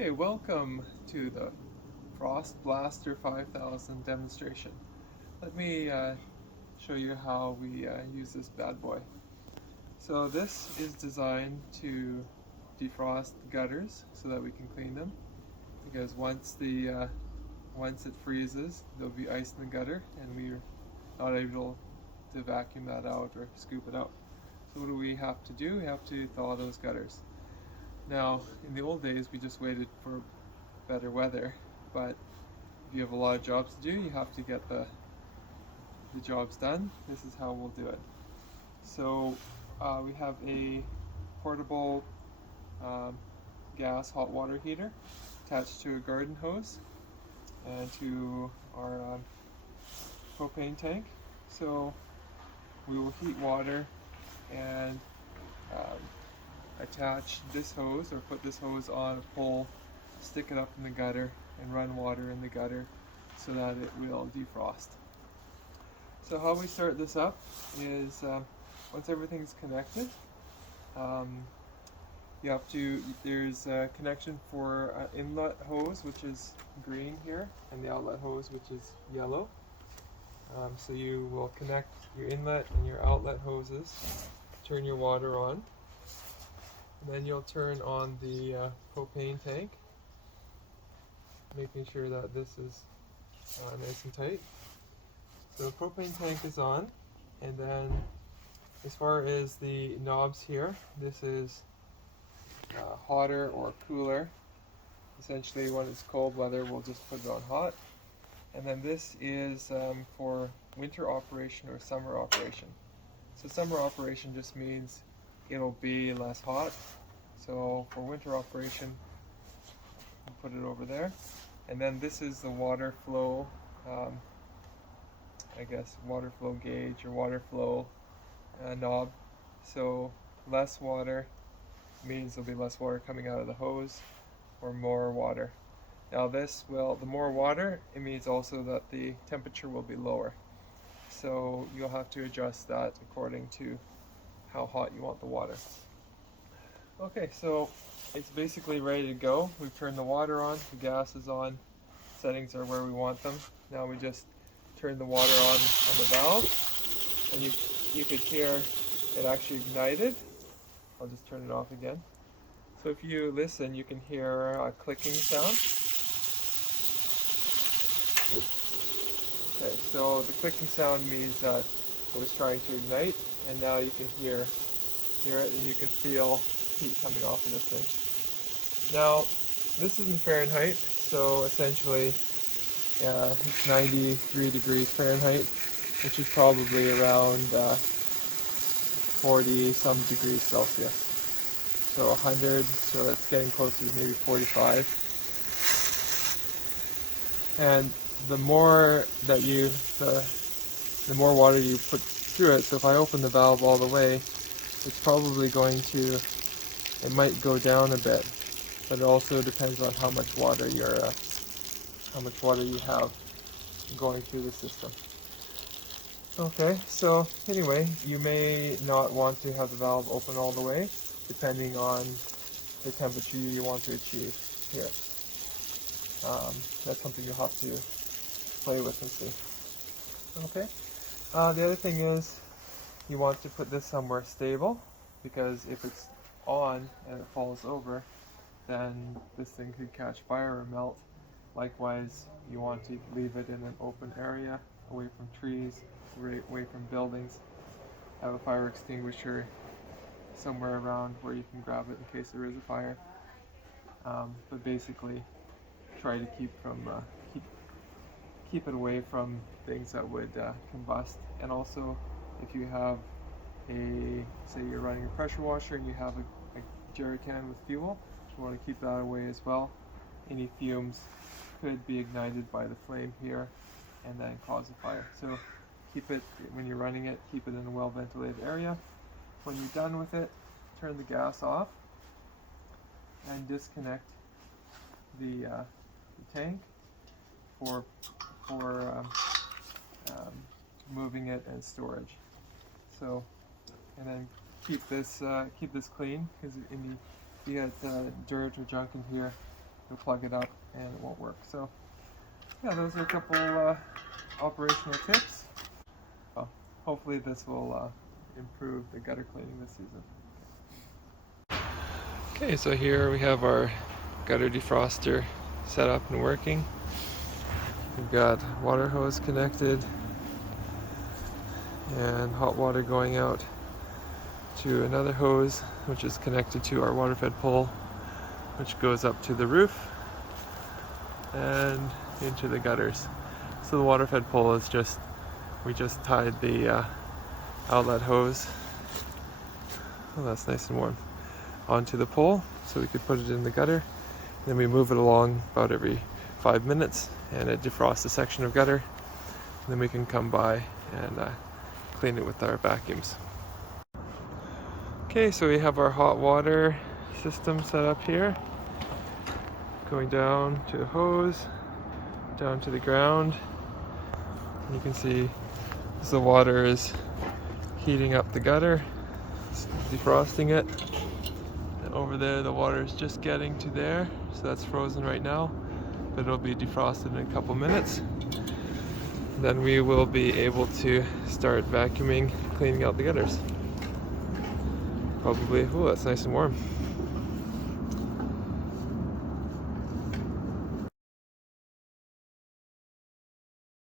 Okay, welcome to the Frost Blaster 5000 demonstration. Let me show you how we use this bad boy. So this is designed to defrost gutters so that we can clean them, because once it freezes, there'll be ice in the gutter and we're not able to vacuum that out or scoop it out. So what do we have to do? We have to thaw those gutters. Now, in the old days, we just waited for better weather, but if you have a lot of jobs to do, you have to get the jobs done. This is how we'll do it. So we have a portable gas hot water heater attached to a garden hose and to our propane tank. So we will heat water and attach this hose, or put this hose on a pole, stick it up in the gutter and run water in the gutter so that it will defrost. So how we start this up is once everything's connected, there's a connection for an inlet hose, which is green here, and the outlet hose, which is yellow. So you will connect your inlet and your outlet hoses, turn your water on, and then you'll turn on the propane tank, making sure that this is nice and tight. So the propane tank is on, and then as far as the knobs here, this is hotter or cooler. Essentially, when it's cold weather, we'll just put it on hot. And then this is for winter operation or summer operation. So summer operation just means it'll be less hot. So for winter operation, we'll put it over there. And then this is the water flow, water flow gauge or water flow knob. So less water means there'll be less water coming out of the hose, or more water. Now the more water, it means also that the temperature will be lower. So you'll have to adjust that according to how hot you want the water. Okay, so it's basically ready to go. We've turned the water on, the gas is on, settings are where we want them. Now we just turn the water on the valve, and you could hear it actually ignited. I'll just turn it off again. So if you listen, you can hear a clicking sound. Okay, so the clicking sound means that it was trying to ignite, and now you can hear it, and you can feel heat coming off of this thing. Now, this is in Fahrenheit, so essentially it's 93 degrees Fahrenheit, which is probably around 40 some degrees Celsius. So 100, so that's getting close to maybe 45. And the more water you put through it, so if I open the valve all the way, it's probably it might go down a bit, but it also depends on how much water you have going through the system. Okay, so anyway, you may not want to have the valve open all the way, depending on the temperature you want to achieve here. That's something you'll have to play with and see. Okay. The other thing is, you want to put this somewhere stable, because if it's on and it falls over, then this thing could catch fire or melt. Likewise, you want to leave it in an open area, away from trees, away from buildings. Have a fire extinguisher somewhere around where you can grab it in case there is a fire. But basically, try to keep it away from things that would combust. And also, if you have say you're running a pressure washer and you have a jerry can with fuel, you want to keep that away as well. Any fumes could be ignited by the flame here and then cause a fire. So keep it, when you're running it, keep it in a well ventilated area. When you're done with it, turn the gas off and disconnect the tank for moving it and storage. So, and then keep this clean, because if you get dirt or junk in here, you'll plug it up and it won't work. So yeah, those are a couple operational tips. Well, hopefully this will improve the gutter cleaning this season. Okay, so here we have our gutter defroster set up and working. We've got water hose connected and hot water going out to another hose which is connected to our water fed pole, which goes up to the roof and into the gutters. So the water fed pole is we just tied the outlet hose, oh that's nice and warm, onto the pole so we could put it in the gutter. Then we move it along about every 5 minutes and it defrosts a section of gutter. And then we can come by and clean it with our vacuums. Okay, so we have our hot water system set up here, going down to the hose, down to the ground. And you can see as the water is heating up the gutter, it's defrosting it. And over there the water is just getting to there, so that's frozen right now, but it'll be defrosted in a couple minutes. Then we will be able to start vacuuming, cleaning out the gutters. Probably, oh that's nice and warm.